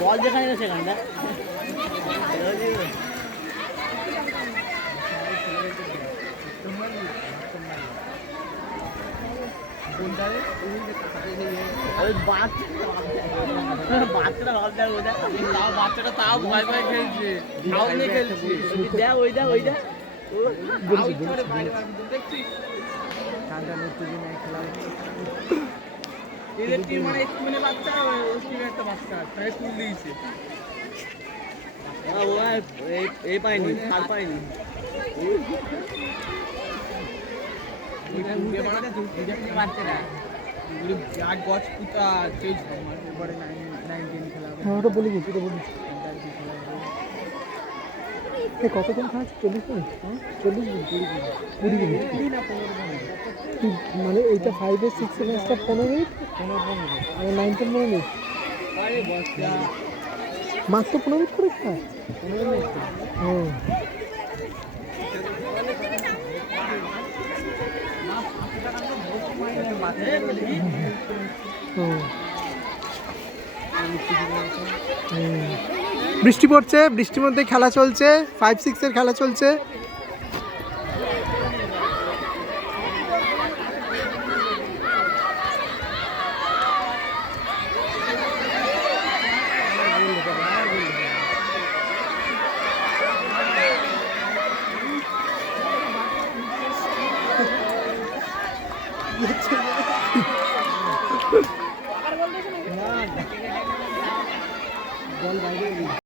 বল যেখানে সেখানটা বাচ্চাটা তাও ভয় ভয় খেলছে ওইটা এদের টিম মানে স্কুলে বাচ্চা ওই টিমে একটা বাচ্চা তাই স্কুল দিয়েছে ও এই পাইনি আর পাইনি বলি গেছি তো বলি কতক্ষণ খাওয়াচ্ছে 40 মিনিট 40 মিনিট 20 মিনিট মানে এইটা 5 এর 6 এর ম্যাচটা 15 মিনিট আর 9 15 মিনিট মাত্র 15 মিনিট করে খায় 15 মিনিট বৃষ্টি পড়ছে, বৃষ্টির মধ্যে খেলা চলছে, 5-6 এর খেলা চলছে।